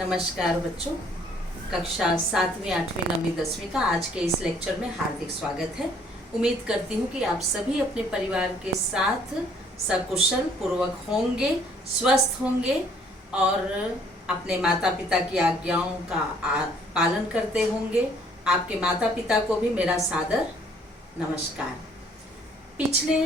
नमस्कार बच्चों, कक्षा 7वीं 8वीं 9वीं 10वीं का आज के इस लेक्चर में हार्दिक स्वागत है। उम्मीद करती हूँ कि आप सभी अपने परिवार के साथ सकुशल पूर्वक होंगे, स्वस्थ होंगे और अपने माता पिता की आज्ञाओं का पालन करते होंगे। आपके माता पिता को भी मेरा सादर नमस्कार। पिछले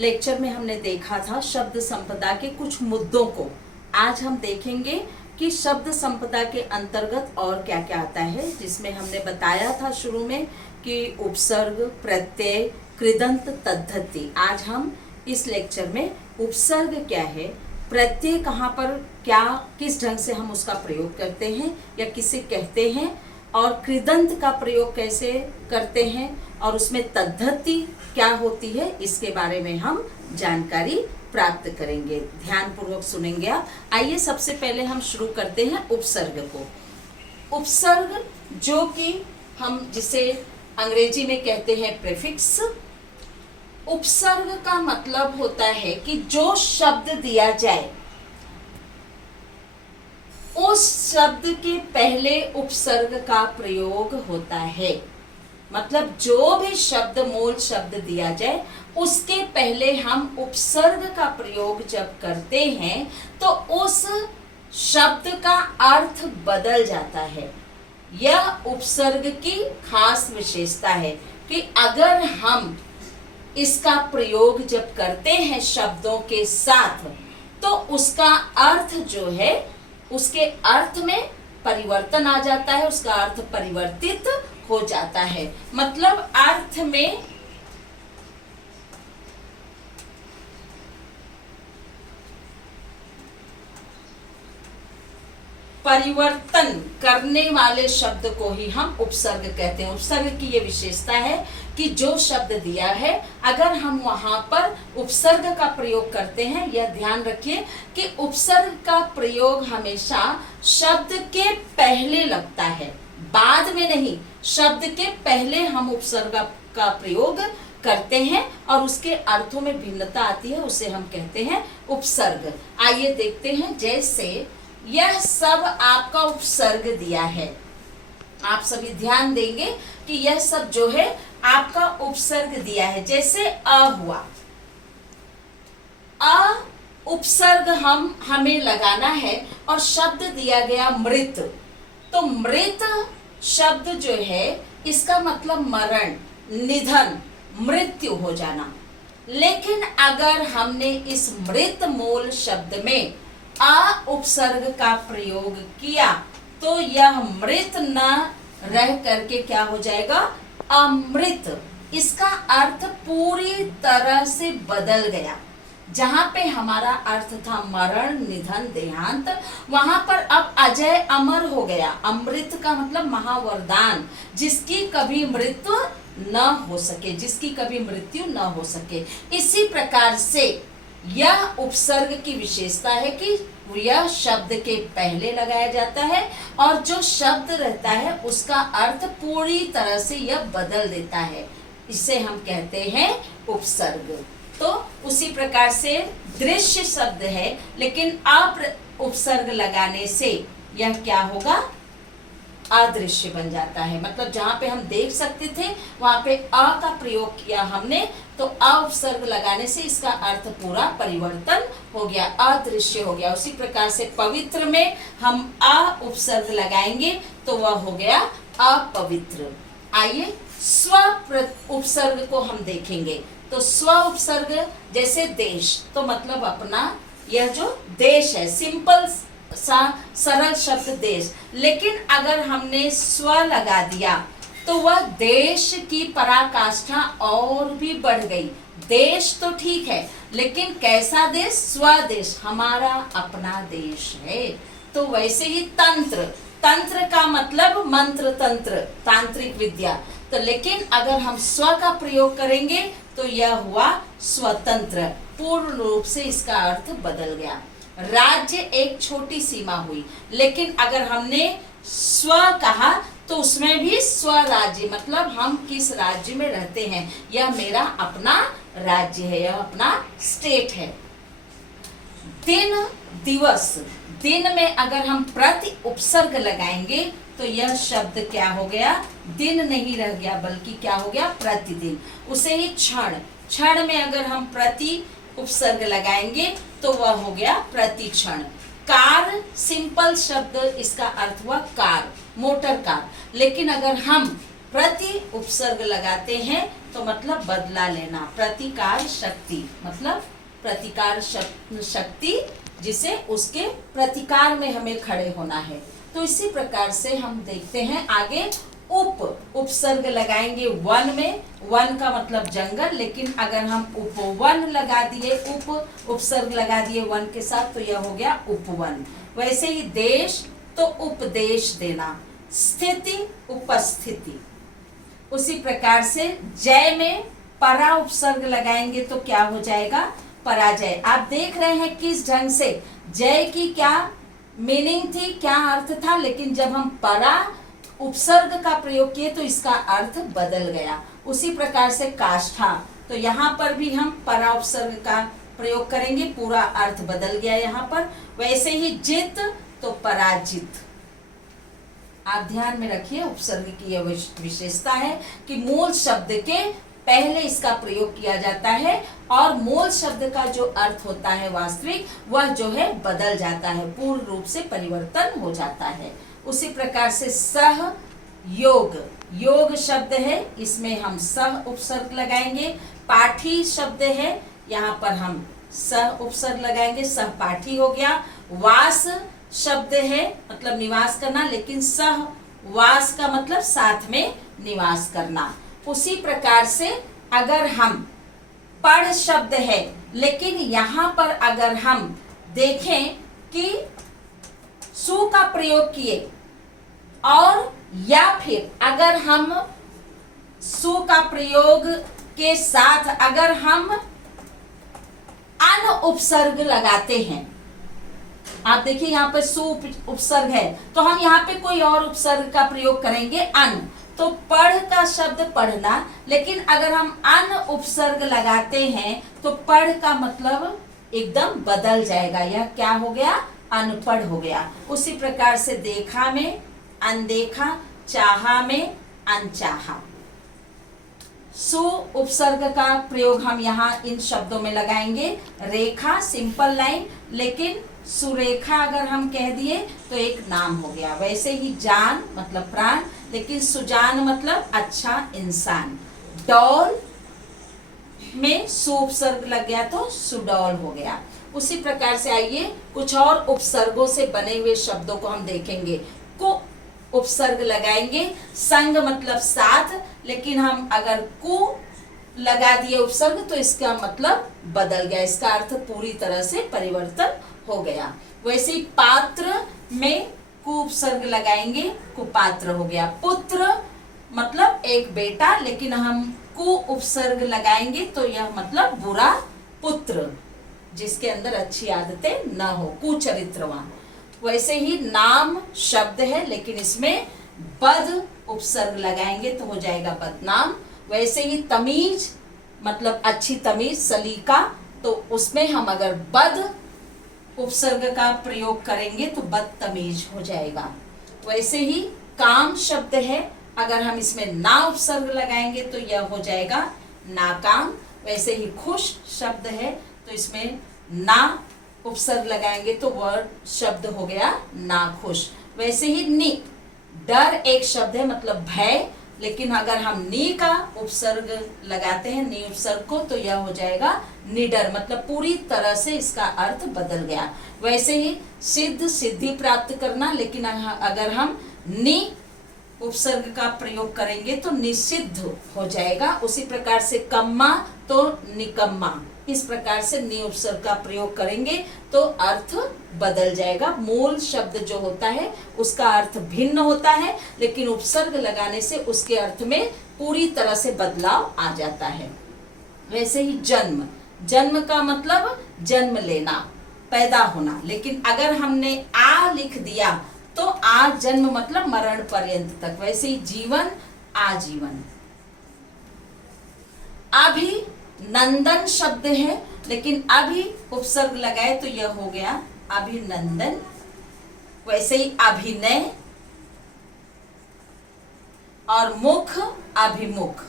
लेक्चर में हमने देखा था शब्द संपदा के कुछ मुद्दों को। आज हम देखेंगे कि शब्द संपदा के अंतर्गत और क्या क्या आता है, जिसमें हमने बताया था शुरू में कि उपसर्ग, प्रत्यय, कृदंत, तद्धति। आज हम इस लेक्चर में उपसर्ग क्या है, प्रत्यय कहाँ पर क्या किस ढंग से हम उसका प्रयोग करते हैं या किसे कहते हैं, और कृदंत का प्रयोग कैसे करते हैं और उसमें तद्धति क्या होती है, इसके बारे में हम जानकारी प्राप्त करेंगे। ध्यान पूर्वक सुनेंगे आप। आइए सबसे पहले हम शुरू करते हैं उपसर्ग को। उपसर्ग जो कि हम जिसे अंग्रेजी में कहते हैं प्रीफिक्स। उपसर्ग का मतलब होता है कि जो शब्द दिया जाए उस शब्द के पहले उपसर्ग का प्रयोग होता है। मतलब जो भी शब्द, मूल शब्द दिया जाए उसके पहले हम उपसर्ग का प्रयोग जब करते हैं तो उस शब्द का अर्थ बदल जाता है। यह उपसर्ग की खास विशेषता है कि अगर हम इसका प्रयोग जब करते हैं शब्दों के साथ तो उसका अर्थ जो है, उसके अर्थ में परिवर्तन आ जाता है, उसका अर्थ परिवर्तित हो जाता है। मतलब अर्थ में परिवर्तन करने वाले शब्द को ही हम उपसर्ग कहते हैं। उपसर्ग की ये विशेषता है कि जो शब्द दिया है अगर हम वहां पर उपसर्ग का प्रयोग करते हैं, यह ध्यान रखिए कि उपसर्ग का प्रयोग हमेशा शब्द के पहले लगता है, बाद में नहीं। शब्द के पहले हम उपसर्ग का प्रयोग करते हैं और उसके अर्थों में भिन्नता आती है, उसे हम कहते हैं उपसर्ग। आइए देखते हैं। जैसे यह सब आपका उपसर्ग दिया है, आप सभी ध्यान देंगे कि यह सब जो है आपका उपसर्ग दिया है। जैसे अ हुआ, अ उपसर्ग हमें लगाना है और शब्द दिया गया मृत। तो मृत शब्द जो है इसका मतलब मरण, निधन, मृत्यु हो जाना। लेकिन अगर हमने इस मृत मूल शब्द में अ उपसर्ग का प्रयोग किया तो यह मृत न रह करके क्या हो जाएगा, अमृत। इसका अर्थ पूरी तरह से बदल गया। जहां पे हमारा अर्थ था मरण, निधन, देहांत, वहां पर अब अजय अमर हो गया। अमृत का मतलब महावरदान, जिसकी कभी मृत्यु न हो सके, जिसकी कभी मृत्यु न हो सके। इसी प्रकार से यह उपसर्ग की विशेषता है कि यह शब्द के पहले लगाया जाता है और जो शब्द रहता है उसका अर्थ पूरी तरह से यह बदल देता है। इसे हम कहते हैं उपसर्ग। तो उसी प्रकार से दृश्य शब्द है, लेकिन उपसर्ग लगाने से यह क्या होगा, अदृश्य बन जाता है। मतलब जहां पे हम देख सकते थे वहां पे अ का प्रयोग किया हमने, तो अ उपसर्ग लगाने से इसका अर्थ पूरा परिवर्तन हो गया, अदृश्य हो गया। उसी प्रकार से पवित्र में हम अ उपसर्ग लगाएंगे तो वह हो गया अपवित्र। आइए स्व उपसर्ग को हम देखेंगे। तो स्व उपसर्ग जैसे देश, तो मतलब अपना, यह जो देश है, सिंपल सा सरल शब्द देश। लेकिन अगर हमने स्व लगा दिया तो वह देश की पराकाष्ठा और भी बढ़ गई। देश तो ठीक है, लेकिन कैसा देश, स्वदेश, हमारा अपना देश है। तो वैसे ही तंत्र, तंत्र का मतलब मंत्र तंत्र, तांत्रिक विद्या। तो लेकिन अगर हम स्व का प्रयोग करेंगे तो यह हुआ स्वतंत्र, पूर्ण रूप से इसका अर्थ बदल गया। राज्य एक छोटी सीमा हुई, लेकिन अगर हमने स्व कहा तो उसमें भी स्वराज्य, मतलब हम किस राज्य में रहते हैं, यह मेरा अपना राज्य है, यह अपना स्टेट है। दिन, दिवस, दिन में अगर हम प्रति उपसर्ग लगाएंगे तो यह शब्द क्या हो गया, दिन नहीं रह गया बल्कि क्या हो गया, प्रतिदिन। उसे ही क्षण, क्षण में अगर हम प्रति उपसर्ग लगाएंगे तो वह हो गया प्रति क्षण। कार, सिंपल शब्द, इसका अर्थ हुआ कार, मोटर कार। लेकिन अगर हम प्रति उपसर्ग लगाते हैं तो मतलब बदला लेना। प्रतिकार शक्ति मतलब प्रतिकार शक्ति, जिसे उसके प्रतिकार में हमें खड़े होना है। तो इसी प्रकार से हम देखते हैं आगे। उपसर्ग लगाएंगे वन में, वन का मतलब जंगल, लेकिन अगर हम उपवन लगा दिए, उपसर्ग लगा दिए वन के साथ तो यह हो गया उपवन। वैसे ही देश तो उपदेश देना, स्थिति उपस्थिति। उसी प्रकार से जय में परा उपसर्ग लगाएंगे तो क्या हो जाएगा, पराजय। आप देख रहे हैं किस ढंग से जय की क्या मीनिंग थी, क्या अर्थ था, लेकिन जब हम परा उपसर्ग का प्रयोग किए तो इसका अर्थ बदल गया। उसी प्रकार से काष्ठा, तो यहाँ पर भी हम परा उपसर्ग का प्रयोग करेंगे, पूरा अर्थ बदल गया यहाँ पर। वैसे ही जित तो पराजित। आप ध्यान में रखिए उपसर्ग की यह विशेषता है कि मूल शब्द के पहले इसका प्रयोग किया जाता है और मूल शब्द का जो अर्थ होता है वास्तविक, वह जो है बदल जाता है, पूर्ण रूप से परिवर्तन हो जाता है। उसी प्रकार से सह योग, योग शब्द है, इसमें हम सह उपसर्ग लगाएंगे। पाठी शब्द है, यहाँ पर हम सह उपसर्ग लगाएंगे, सहपाठी हो गया। वास शब्द है मतलब निवास करना, लेकिन सह वास का मतलब साथ में निवास करना। उसी प्रकार से अगर हम पढ़ शब्द है, लेकिन यहाँ पर अगर हम देखें कि सु का प्रयोग किए और या फिर अगर हम सु का प्रयोग के साथ अगर हम अन उपसर्ग लगाते हैं, आप देखिए यहाँ पे सु उपसर्ग है तो हम यहाँ पे कोई और उपसर्ग का प्रयोग करेंगे अन, तो पढ़ का शब्द पढ़ना, लेकिन अगर हम अन उपसर्ग लगाते हैं तो पढ़ का मतलब एकदम बदल जाएगा, यह क्या हो गया, अनपढ़ हो गया। उसी प्रकार से देखा में अनदेखा, चाहा में अनचाहा। सु उपसर्ग का प्रयोग हम यहाँ इन शब्दों में लगाएंगे। रेखा सिंपल लाइन, लेकिन सुरेखा अगर हम कह दिए तो एक नाम हो गया। वैसे ही जान मतलब प्राण, लेकिन सुजान मतलब अच्छा इंसान। डॉल में सु उपसर्ग लग गया तो सुडौल हो गया। उसी प्रकार से आइए कुछ और उपसर्गों से बने हुए शब्दों को हम देखेंगे। को उपसर्ग लगाएंगे, संग मतलब साथ, लेकिन हम अगर कु लगा दिए उपसर्ग तो इसका मतलब बदल गया, इसका अर्थ पूरी तरह से परिवर्तन हो गया। वैसे ही पात्र में कु उपसर्ग लगाएंगे, कुपात्र हो गया। पुत्र मतलब एक बेटा, लेकिन हम कु उपसर्ग लगाएंगे तो यह मतलब बुरा पुत्र, जिसके अंदर अच्छी आदतें न हो, कुचरित्रवान। वैसे ही नाम शब्द है, लेकिन इसमें बद उपसर्ग लगाएंगे तो हो जाएगा बदनाम। वैसे ही तमीज मतलब अच्छी तमीज, सलीका, तो उसमें हम अगर बद उपसर्ग का प्रयोग करेंगे तो बदतमीज हो जाएगा। वैसे ही काम शब्द है, अगर हम इसमें ना उपसर्ग लगाएंगे तो यह हो जाएगा नाकाम। वैसे ही खुश शब्द है तो इसमें ना उपसर्ग लगाएंगे तो वह शब्द हो गया नाखुश। वैसे ही नि, डर एक शब्द है मतलब भय, लेकिन अगर हम नी का उपसर्ग लगाते हैं, नी उपसर्ग को, तो यह हो जाएगा निडर, मतलब पूरी तरह से इसका अर्थ बदल गया। वैसे ही सिद्ध सिद्धि प्राप्त करना, लेकिन अगर हम नी उपसर्ग का प्रयोग करेंगे तो निषिद्ध हो जाएगा। उसी प्रकार से कम्मा तो निकम्मा, इस प्रकार से नि उपसर्ग का प्रयोग करेंगे तो अर्थ बदल जाएगा। मूल शब्द जो होता है उसका अर्थ भिन्न होता है, लेकिन उपसर्ग लगाने से उसके अर्थ में पूरी तरह से बदलाव आ जाता है। वैसे ही जन्म, जन्म का मतलब जन्म लेना, पैदा होना, लेकिन अगर हमने आ लिख दिया तो आ जन्म मतलब मरण पर्यंत तक। वैसे ही जीवन आजीवन। अभी नंदन शब्द है, लेकिन अभी उपसर्ग लगाए तो यह हो गया अभिनंदन। वैसे ही अभिनय और मुख अभिमुख।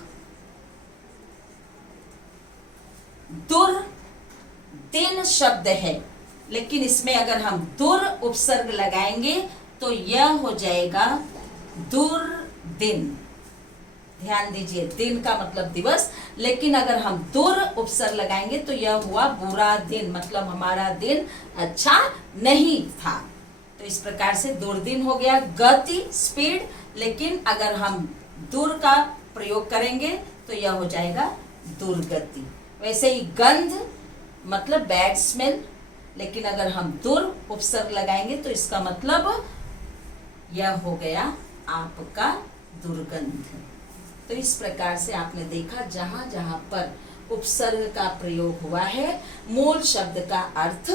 दुर्दिन शब्द है, लेकिन इसमें अगर हम दुर उपसर्ग लगाएंगे तो यह हो जाएगा दुर्दिन। ध्यान दीजिए, दिन का मतलब दिवस, लेकिन अगर हम दुर उपसर्ग लगाएंगे तो यह हुआ बुरा दिन, मतलब हमारा दिन अच्छा नहीं था। तो इस प्रकार से दुर्दिन हो गया। गति स्पीड, लेकिन अगर हम दुर का प्रयोग करेंगे तो यह हो जाएगा दुर्गति। वैसे ही गंध मतलब बैड स्मेल, लेकिन अगर हम दुर उपसर्ग लगाएंगे तो इसका मतलब यह हो गया आपका दुर्गंध। तो इस प्रकार से आपने देखा जहां जहां पर उपसर्ग का प्रयोग हुआ है मूल शब्द का अर्थ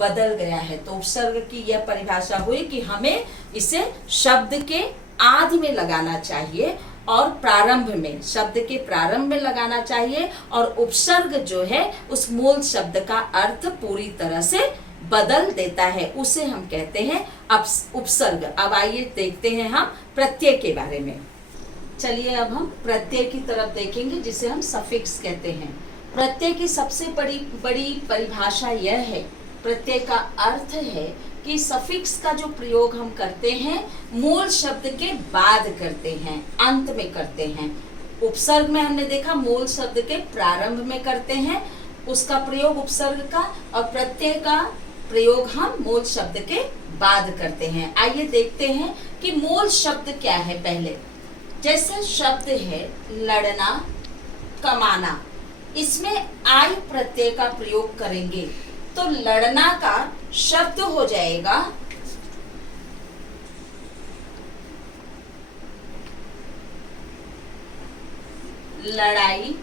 बदल गया है। तो उपसर्ग की यह परिभाषा हुई कि हमें इसे शब्द के आदि में लगाना चाहिए और प्रारंभ में, शब्द के प्रारंभ में लगाना चाहिए, और उपसर्ग जो है उस मूल शब्द का अर्थ पूरी तरह से बदल देता है, उसे हम कहते हैं उपसर्ग। अब आइए देखते हैं हम प्रत्यय के बारे में। चलिए अब हम प्रत्यय की तरफ देखेंगे, जिसे हम सफिक्स कहते हैं। प्रत्यय की सबसे बड़ी परिभाषा यह है, प्रत्यय का अर्थ है कि सफिक्स का जो प्रयोग हम करते हैं मूल शब्द के बाद करते हैं, अंत में करते हैं। उपसर्ग में हमने देखा मूल शब्द के प्रारंभ में करते हैं उसका प्रयोग उपसर्ग का, और प्रत्यय का प्रयोग हम मूल शब्द के बाद करते हैं। आइए देखते हैं कि मूल शब्द क्या है। पहले जैसे शब्द है लड़ना, कमाना, इसमें आई प्रत्यय का प्रयोग करेंगे तो लड़ना का शब्द हो जाएगा लड़ाई।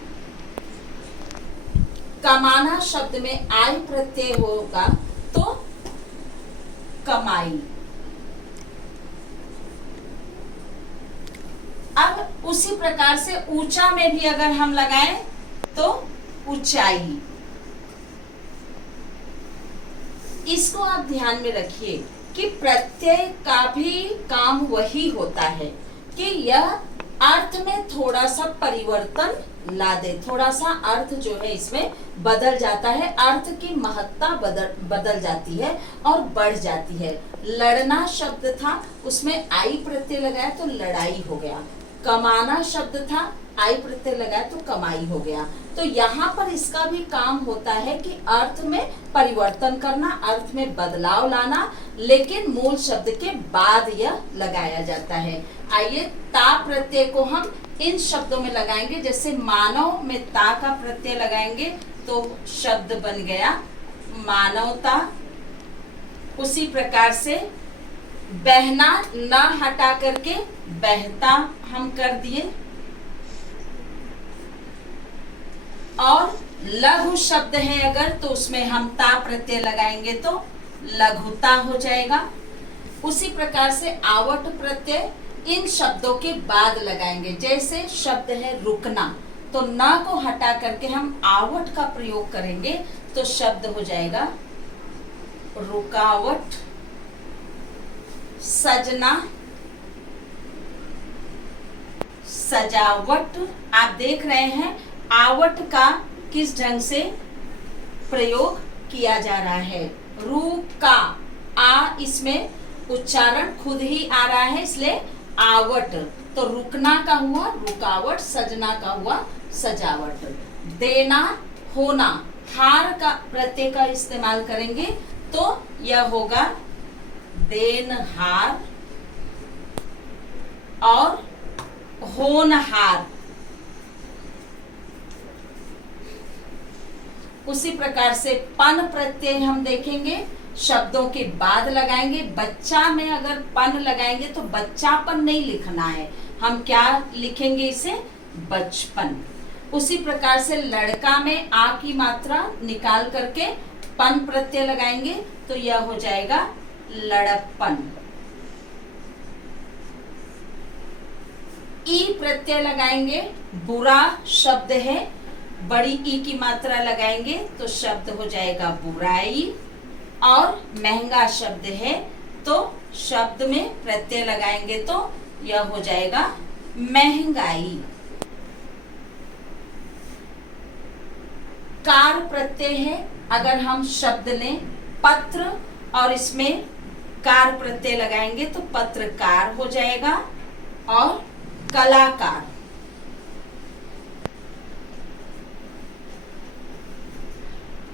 कमाना शब्द में आई प्रत्यय होगा तो कमाई। अब उसी प्रकार से ऊंचा में भी अगर हम लगाएं तो ऊंचाई। इसको आप ध्यान में रखिए कि प्रत्यय का भी काम वही होता है कि यह अर्थ में थोड़ा सा परिवर्तन ला दे, थोड़ा सा अर्थ जो है इसमें बदल जाता है, अर्थ की महत्ता बदल जाती है और बढ़ जाती है। लड़ना शब्द था, उसमें आई प्रत्यय लगाया तो लड़ाई हो गया। कमाना शब्द था, आई प्रत्यय लगाया तो कमाई हो गया। तो यहाँ पर इसका भी काम होता है कि अर्थ में परिवर्तन करना, अर्थ में बदलाव लाना, लेकिन मूल शब्द के बाद यह लगाया जाता है। आइए ता प्रत्यय को हम इन शब्दों में लगाएंगे। जैसे मानव में ता का प्रत्यय लगाएंगे तो शब्द बन गया मानवता। उसी प्रकार से बहना न हटा करके बहता हम कर दिए, और लघु शब्द है अगर तो उसमें हम ता प्रत्यय लगाएंगे तो लघुता हो जाएगा। उसी प्रकार से आवट प्रत्यय इन शब्दों के बाद लगाएंगे। जैसे शब्द है रुकना तो न को हटा करके हम आवट का प्रयोग करेंगे तो शब्द हो जाएगा रुकावट। सजना, सजावट। आप देख रहे हैं आवट का किस ढंग से प्रयोग किया जा रहा है। रूप का आ, इसमें उच्चारण खुद ही आ रहा है इसलिए आवट। तो रुकना का हुआ रुकावट, सजना का हुआ सजावट। देना होना, हार का प्रत्यय का इस्तेमाल करेंगे तो यह होगा देनहार और होनहार। उसी प्रकार से पन प्रत्यय हम देखेंगे शब्दों के बाद लगाएंगे। बच्चा में अगर पन लगाएंगे तो बच्चापन नहीं लिखना है, हम क्या लिखेंगे इसे बचपन। उसी प्रकार से लड़का में आ की मात्रा निकाल करके पन प्रत्यय लगाएंगे तो यह हो जाएगा लड़प्पन। ई प्रत्यय लगाएंगे, बुरा शब्द है, बड़ी ई की मात्रा लगाएंगे तो शब्द हो जाएगा बुराई, और महंगा शब्द है तो शब्द में प्रत्यय लगाएंगे तो यह हो जाएगा महंगाई। कार प्रत्यय है, अगर हम शब्द लें पत्र और इसमें कार प्रत्यय लगाएंगे तो पत्रकार हो जाएगा, और कलाकार।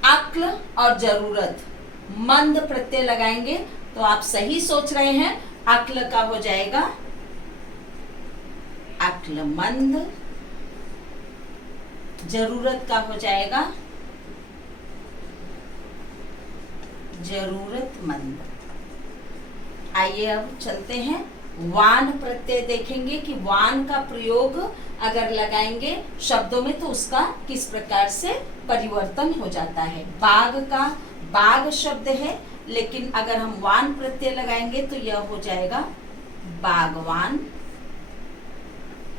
अक्ल और जरूरत, मंद प्रत्यय लगाएंगे तो आप सही सोच रहे हैं, अक्ल का हो जाएगा अक्लमंद, जरूरत का हो जाएगा जरूरतमंद। आइए अब चलते हैं, वान प्रत्यय देखेंगे कि वान का प्रयोग अगर लगाएंगे शब्दों में तो उसका किस प्रकार से परिवर्तन हो जाता है। बाघ का बाघ शब्द है, लेकिन अगर हम वान प्रत्यय लगाएंगे तो यह हो जाएगा बागवान।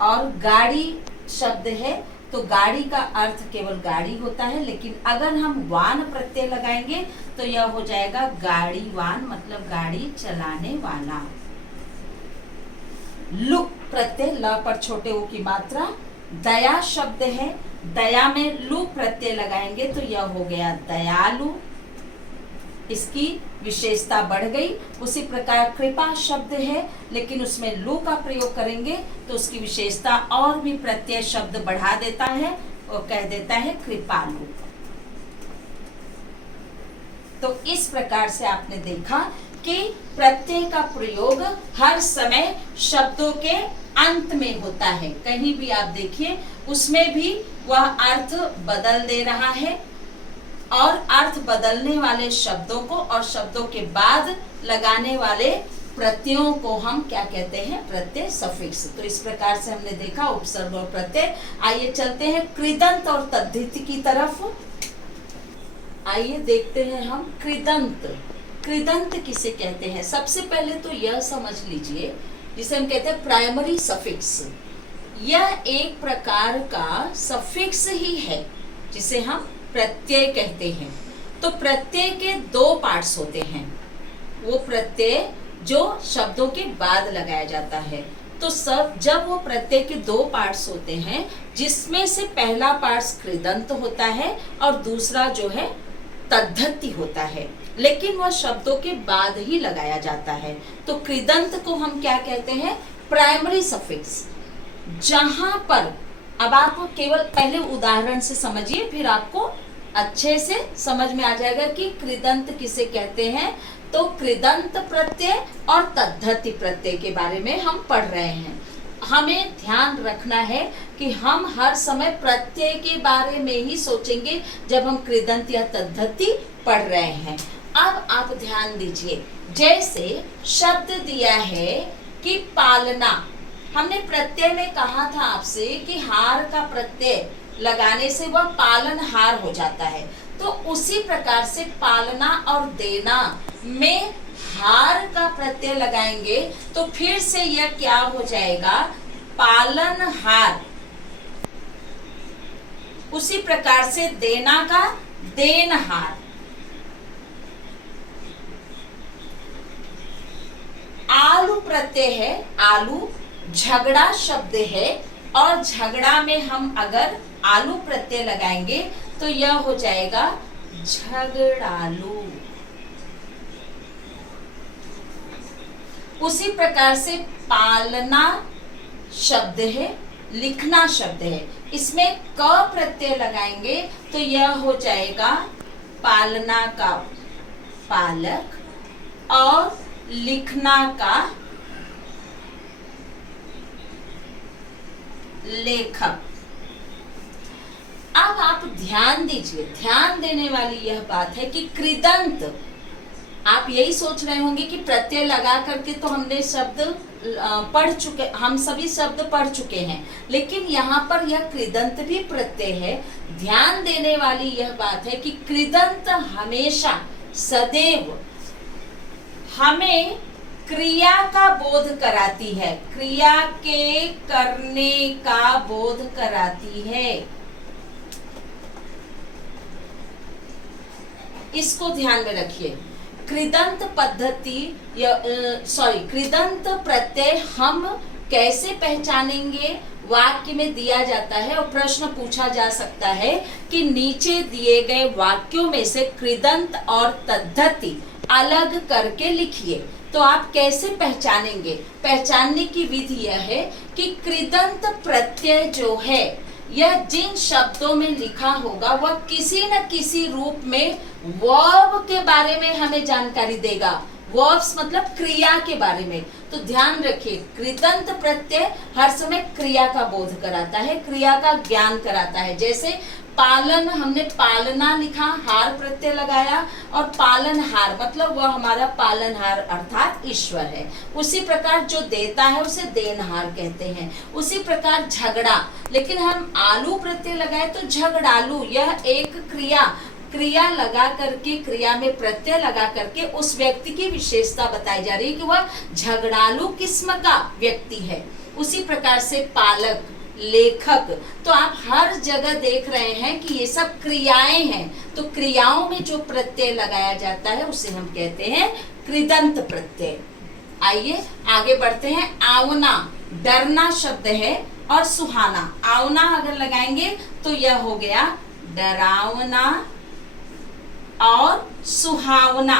और गाड़ी शब्द है तो गाड़ी का अर्थ केवल गाड़ी होता है, लेकिन अगर हम वान प्रत्यय लगाएंगे तो यह हो जाएगा गाड़ीवान, मतलब गाड़ी चलाने वाला। लुक प्रत्यय, ल पर छोटे ऊ की मात्रा। दया शब्द है, दया में लू प्रत्यय लगाएंगे तो यह हो गया दयालु, इसकी विशेषता बढ़ गई। उसी प्रकार कृपा शब्द है, लेकिन उसमें लू का प्रयोग करेंगे तो उसकी विशेषता और भी प्रत्यय शब्द बढ़ा देता है और कह देता है कृपालु। तो इस प्रकार से आपने देखा कि प्रत्यय का प्रयोग हर समय शब्दों के अंत में होता है। कहीं भी आप देखिए उसमें भी वह अर्थ बदल दे रहा है, और अर्थ बदलने वाले शब्दों को और शब्दों के बाद लगाने वाले प्रत्ययों को हम क्या कहते हैं, प्रत्यय सफिक्स। तो इस प्रकार से हमने देखा उपसर्ग और प्रत्यय। आइए चलते हैं कृदंत और तद्धित की तरफ। आइए देखते हैं हम कृदंत। कृदंत किसे कहते हैं? सबसे पहले तो यह समझ लीजिए, जिसे हम कहते हैं प्राइमरी सफिक्स। यह एक प्रकार का सफिक्स ही है जिसे हम प्रत्यय कहते हैं। तो प्रत्यय के दो पार्ट्स होते हैं, वो प्रत्यय जो शब्दों के बाद लगाया जाता है। तो सब जब वो प्रत्यय के दो पार्ट्स होते हैं, जिसमें से पहला पार्ट कृदंत होता है और दूसरा जो है तद्धति होता है, लेकिन वह शब्दों के बाद ही लगाया जाता है। तो कृदंत को हम क्या कहते हैं? Primary suffix. जहां पर, अब आप केवल पहले उदाहरण से समझिए, फिर आपको अच्छे से समझ में आ जाएगा कि कृदंत किसे कहते हैं। तो कृदंत प्रत्यय और तद्धति प्रत्यय के बारे में हम पढ़ रहे हैं। हमें ध्यान रखना है कि हम हर समय प्रत्यय के बारे में ही सोचेंगे जब हम कृदंत या तद्धति पढ़ रहे हैं। अब आप ध्यान दीजिए, जैसे शब्द दिया है कि पालना, हमने प्रत्यय में कहा था आपसे कि हार का प्रत्यय लगाने से वह पालनहार हो जाता है। तो उसी प्रकार से पालना और देना में हार का प्रत्यय लगाएंगे तो फिर से यह क्या हो जाएगा? पालनहार। उसी प्रकार से देना का देनहार। आलू प्रत्यय है, आलू झगड़ा शब्द है, और झगड़ा में हम अगर आलू प्रत्यय लगाएंगे तो यह हो जाएगा झगड़ालू। उसी प्रकार से पालना शब्द है, लिखना शब्द है, इसमें क प्रत्यय लगाएंगे तो यह हो जाएगा पालना का पालक और लिखना का लेखक। अब आप ध्यान दीजिए, ध्यान देने वाली यह बात है कि कृदंत, आप यही सोच रहे होंगे कि प्रत्यय लगा करके तो हमने शब्द पढ़ चुके, हम सभी शब्द पढ़ चुके हैं, लेकिन यहाँ पर यह कृदंत भी प्रत्यय है। ध्यान देने वाली यह बात है कि कृदंत हमेशा सदैव हमें क्रिया का बोध कराती है, क्रिया के करने का बोध कराती है। इसको ध्यान में रखिए। कृदंत पद्धति कृदंत प्रत्यय हम कैसे पहचानेंगे, वाक्य में दिया जाता है और प्रश्न पूछा जा सकता है कि नीचे दिए गए वाक्यों में से कृदंत और तद्धति अलग करके लिखिए। तो आप कैसे पहचानेंगे? पहचानने की विधि यह है कि कृदंत प्रत्यय जो है यह जिन शब्दों में लिखा होगा वह किसी न किसी रूप में वर्ब के बारे में हमें जानकारी देगा। वर्ब्स मतलब क्रिया के बारे में। तो ध्यान रखिए, कृदंत प्रत्यय हर समय क्रिया का बोध कराता है, क्रिया का ज्ञान कराता है। जैसे पालन, हमने पालना लिखा, हार प्रत्यय लगाया, और पालनहार मतलब वह हमारा पालनहार अर्थात ईश्वर है। उसी प्रकार जो देता है उसे देनहार कहते हैं। उसी प्रकार झगड़ा, लेकिन हम आलू प्रत्यय लगाए तो झगड़ालू, यह एक क्रिया लगा करके, क्रिया में प्रत्यय लगा करके उस व्यक्ति की विशेषता बताई जा रही है कि वह झगड़ालू किस्म का व्यक्ति है। उसी प्रकार से पालक, लेखक, तो आप हर जगह देख रहे हैं कि ये सब क्रियाएं हैं। तो क्रियाओं में जो प्रत्यय लगाया जाता है उसे हम कहते हैं कृदंत प्रत्यय। आइए आगे बढ़ते हैं। आवना डरना शब्द है, और सुहाना, आवना अगर लगाएंगे तो यह हो गया डरावना और सुहावना।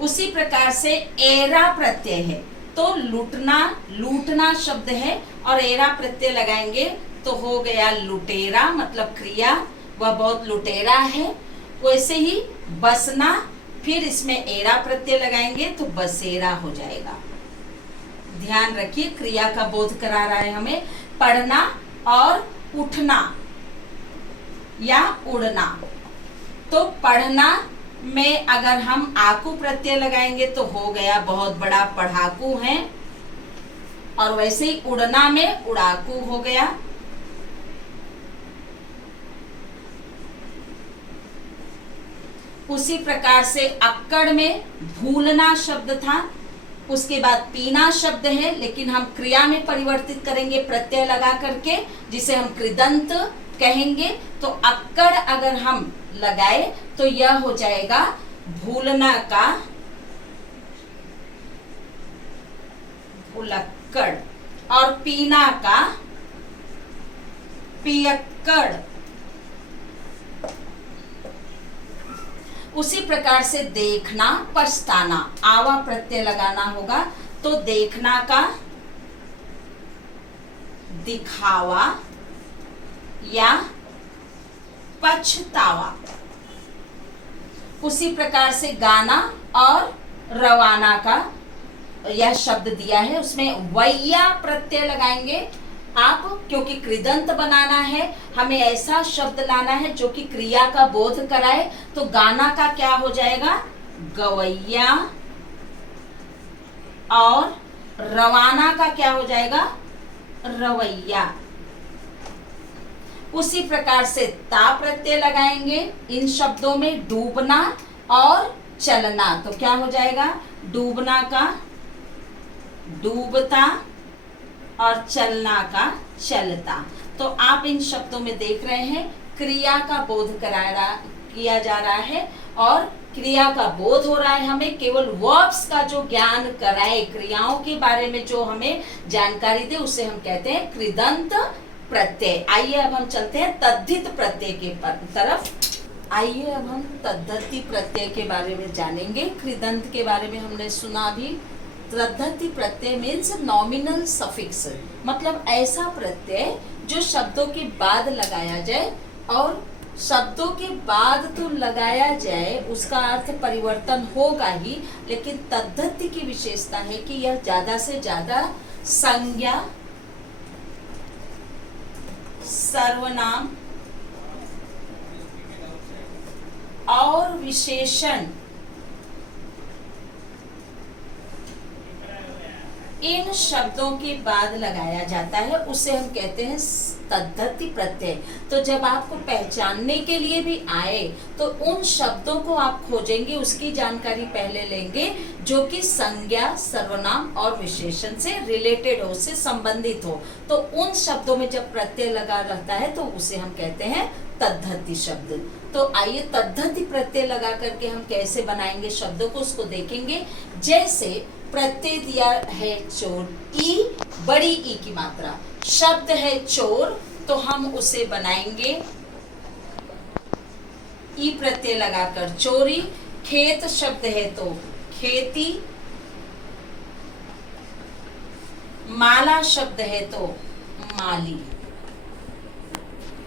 उसी प्रकार से एरा प्रत्यय है, तो लूटना शब्द है और एरा प्रत्यय लगाएंगे तो हो गया लुटेरा, मतलब क्रिया, वह बहुत लुटेरा है। वैसे ही बसना, फिर इसमें एरा प्रत्यय लगाएंगे तो बसेरा हो जाएगा। ध्यान रखिए, क्रिया का बोध करा रहा है हमें। पढ़ना और उठना या उड़ना, तो पढ़ना में अगर हम आकू प्रत्यय लगाएंगे तो हो गया बहुत बड़ा पढ़ाकू है, और वैसे ही उड़ना में उड़ाकू हो गया। उसी प्रकार से अक्कड़ में भूलना शब्द था, उसके बाद पीना शब्द है, लेकिन हम क्रिया में परिवर्तित करेंगे प्रत्यय लगा करके, जिसे हम कृदंत कहेंगे। तो अक्कड़ अगर हम लगाए तो यह हो जाएगा भूलना का भुलक्कड़, और पीना का पियक्कड़। उसी प्रकार से देखना, पछताना, आवा प्रत्यय लगाना होगा, तो देखना का दिखावा या पछतावा। उसी प्रकार से गाना और रवाना का यह शब्द दिया है, उसमें वैया प्रत्यय लगाएंगे आप, क्योंकि कृदंत बनाना है, हमें ऐसा शब्द लाना है जो कि क्रिया का बोध कराए। तो गाना का क्या हो जाएगा गवैया, और रवाना का क्या हो जाएगा रवैया। उसी प्रकार से ता प्रत्यय लगाएंगे इन शब्दों में, डूबना और चलना, तो क्या हो जाएगा डूबना का डूबता और चलना का चलता। तो आप इन शब्दों में देख रहे हैं क्रिया का बोध किया जा रहा है, और क्रिया का बोध हो रहा है हमें। केवल वर्ब्स का जो ज्ञान कराए, क्रियाओं के बारे में जो हमें जानकारी दे, उसे हम कहते हैं कृदंत प्रत्यय। आइए अब हम चलते हैं तद्धित प्रत्यय के तरफ। आइए अब हम तद्धति प्रत्यय के बारे में जानेंगे। कृदंत के बारे में हमने सुना भी। तद्धति प्रत्यय मीन्स नॉमिनल सफिक्स, मतलब ऐसा प्रत्यय जो शब्दों के बाद लगाया जाए, और शब्दों के बाद तो लगाया जाए उसका अर्थ परिवर्तन होगा ही, लेकिन तद्धति की विशेषता है कि यह ज्यादा से ज्यादा संज्ञा, सर्वनाम और विशेषण, इन शब्दों के बाद लगाया जाता है, उसे हम कहते हैं तद्धति प्रत्यय। तो जब आपको पहचानने के लिए भी आए तो उन शब्दों को आप खोजेंगे, उसकी जानकारी पहले लेंगे जो कि संज्ञा, सर्वनाम और विशेषण से रिलेटेड हो, उससे संबंधित हो। तो उन शब्दों में जब प्रत्यय लगा रहता है तो उसे हम कहते हैं तद्धति शब्द। तो आइए तद्धति प्रत्यय लगा करके हम कैसे बनाएंगे शब्दों को, उसको देखेंगे। जैसे प्रत्यय दिया है चोर, ई बड़ी ई की मात्रा, शब्द है चोर, तो हम उसे बनाएंगे ई प्रत्यय लगाकर चोरी। खेत शब्द है तो खेती, माला शब्द है तो माली।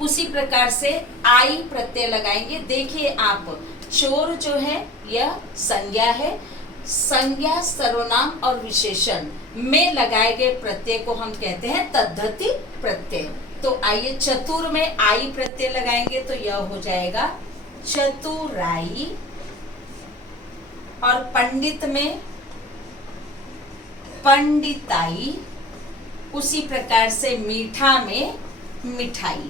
उसी प्रकार से आई प्रत्यय लगाएंगे। देखिए आप, चोर जो है यह संज्ञा है, संज्ञा सर्वनाम और विशेषण में लगाए गए प्रत्यय को हम कहते हैं तद्धति प्रत्यय। तो आइए चतुर में आई प्रत्यय लगाएंगे तो यह हो जाएगा चतुराई, और पंडित में पंडिताई। उसी प्रकार से मीठा में मिठाई।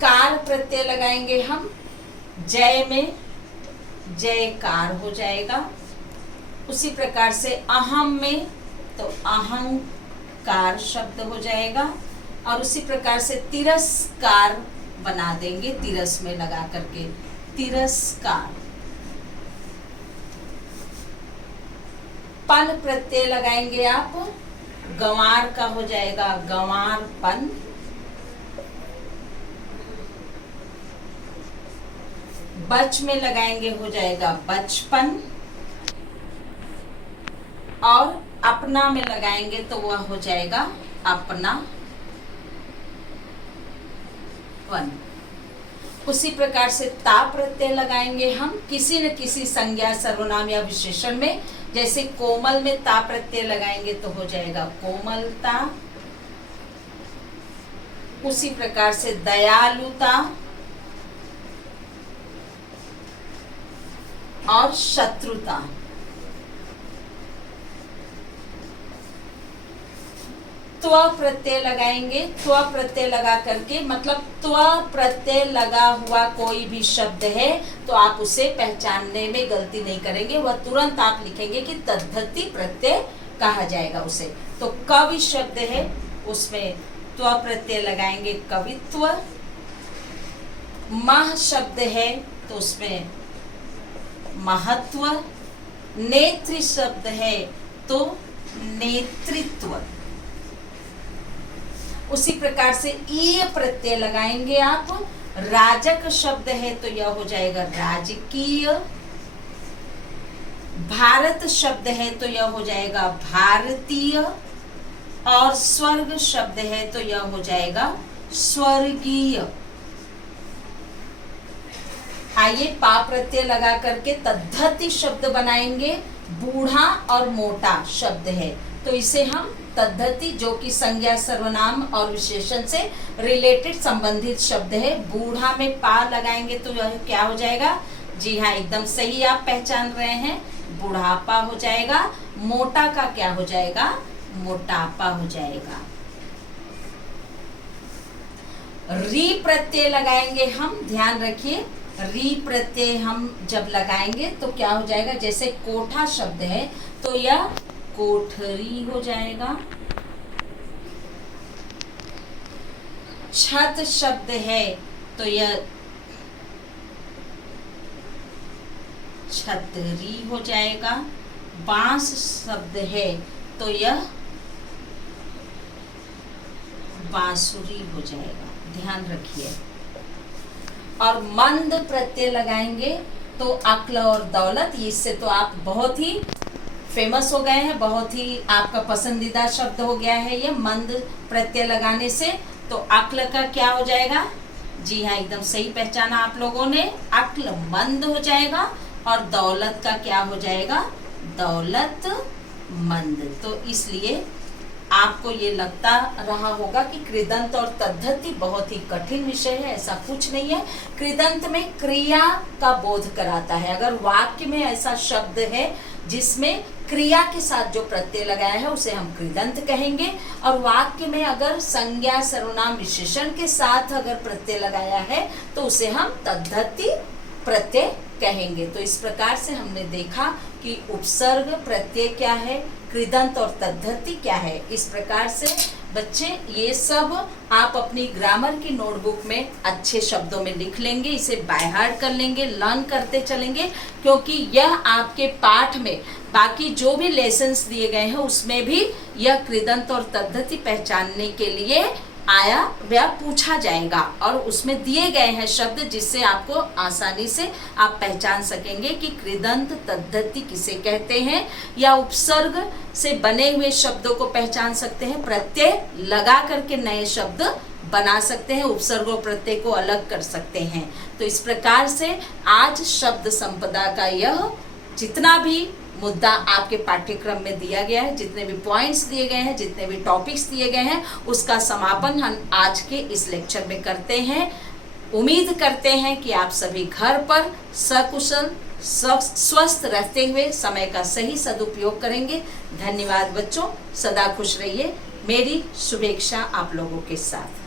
कार प्रत्यय लगाएंगे हम, जय में जयकार हो जाएगा। उसी प्रकार से अहम में तो अहंकार शब्द हो जाएगा, और उसी प्रकार से तिरस्कार बना देंगे तिरस में लगा करके, तिरस्कार। पन प्रत्यय लगाएंगे आप, गंवार का हो जाएगा गंवारपन। बच में लगाएंगे हो जाएगा बचपन, और अपना में लगाएंगे तो वह हो जाएगा अपना वन। उसी प्रकार से ता प्रत्यय लगाएंगे हम किसी न किसी संज्ञा सर्वनाम या विशेषण में। जैसे कोमल में ता प्रत्यय लगाएंगे तो हो जाएगा कोमलता। उसी प्रकार से दयालुता और शत्रुता। त्व प्रत्यय लगाएंगे, त्व प्रत्यय लगा करके, मतलब त्व प्रत्यय लगा हुआ कोई भी शब्द है तो आप उसे पहचानने में गलती नहीं करेंगे, वह तुरंत आप लिखेंगे कि तद्धति प्रत्यय कहा जाएगा उसे। तो कवि शब्द है उसमें त्व प्रत्यय लगाएंगे कवित्व। मह शब्द है तो उसमें महत्व। नेत्री शब्द है तो नेतृत्व। उसी प्रकार से ईय प्रत्यय लगाएंगे आप। राजक शब्द है तो यह हो जाएगा राजकीय। भारत शब्द है तो यह हो जाएगा भारतीय, और स्वर्ग शब्द है तो यह हो जाएगा स्वर्गीय। आइए पा प्रत्यय लगा करके तद्धति शब्द बनाएंगे। बूढ़ा और मोटा शब्द है तो इसे हम तद्धति, जो कि संज्ञा सर्वनाम और विशेषण से रिलेटेड संबंधित शब्द है। बूढ़ा में पा लगाएंगे तो यह क्या हो जाएगा? जी हाँ, एकदम सही आप पहचान रहे हैं, बुढ़ापा हो जाएगा। मोटा का क्या हो जाएगा? मोटापा हो जाएगा। री प्रत्यय लगाएंगे हम, ध्यान रखिए, री प्रत्यय हम जब लगाएंगे तो क्या हो जाएगा? जैसे कोठा शब्द है तो यह कोठरी हो जाएगा। छत शब्द है तो यह छतरी हो जाएगा। बांस शब्द है तो यह बांसुरी हो जाएगा, ध्यान रखिए। और मंद प्रत्यय लगाएंगे तो अक्ल और दौलत, इससे तो आप बहुत ही फेमस हो गए हैं, बहुत ही आपका पसंदीदा शब्द हो गया है ये मंद प्रत्यय लगाने से। तो अक्ल का क्या हो जाएगा? जी हाँ, एकदम सही पहचाना आप लोगों ने, अक्ल मंद हो जाएगा। और दौलत का क्या हो जाएगा? दौलत मंद। तो इसलिए आपको ये लगता रहा होगा कि कृदंत और तद्धति बहुत ही कठिन विषय है, ऐसा कुछ नहीं है। कृदंत में क्रिया का बोध कराता है। अगर वाक्य में ऐसा शब्द है जिसमें क्रिया के साथ जो प्रत्यय लगाया है उसे हम कृदंत कहेंगे, और वाक्य में अगर संज्ञा सर्वनाम विशेषण के साथ अगर प्रत्यय लगाया है तो उसे हम तद्धति प्रत्यय कहेंगे। तो इस प्रकार से हमने देखा कि उपसर्ग प्रत्यय क्या है, कृदंत और तद्धति क्या है। इस प्रकार से बच्चे ये सब आप अपनी ग्रामर की नोटबुक में अच्छे शब्दों में लिख लेंगे, इसे बाय हार्ट कर लेंगे, लर्न करते चलेंगे, क्योंकि यह आपके पाठ में बाकी जो भी लेसन्स दिए गए हैं उसमें भी यह कृदंत और तद्धिति पहचानने के लिए आया वह पूछा जाएगा और उसमें दिए गए हैं शब्द जिससे आपको आसानी से आप पहचान सकेंगे कि कृदंत तद्धिति किसे कहते हैं, या उपसर्ग से बने हुए शब्दों को पहचान सकते हैं, प्रत्यय लगा करके नए शब्द बना सकते हैं, उपसर्ग और प्रत्यय को अलग कर सकते हैं। तो इस प्रकार से आज शब्द संपदा का यह जितना भी मुद्दा आपके पाठ्यक्रम में दिया गया है, जितने भी पॉइंट्स दिए गए हैं, जितने भी टॉपिक्स दिए गए हैं, उसका समापन हम आज के इस लेक्चर में करते हैं। उम्मीद करते हैं कि आप सभी घर पर सकुशल स्वस्थ रहते हुए समय का सही सदुपयोग करेंगे। धन्यवाद बच्चों, सदा खुश रहिए। मेरी शुभेच्छा आप लोगों के साथ।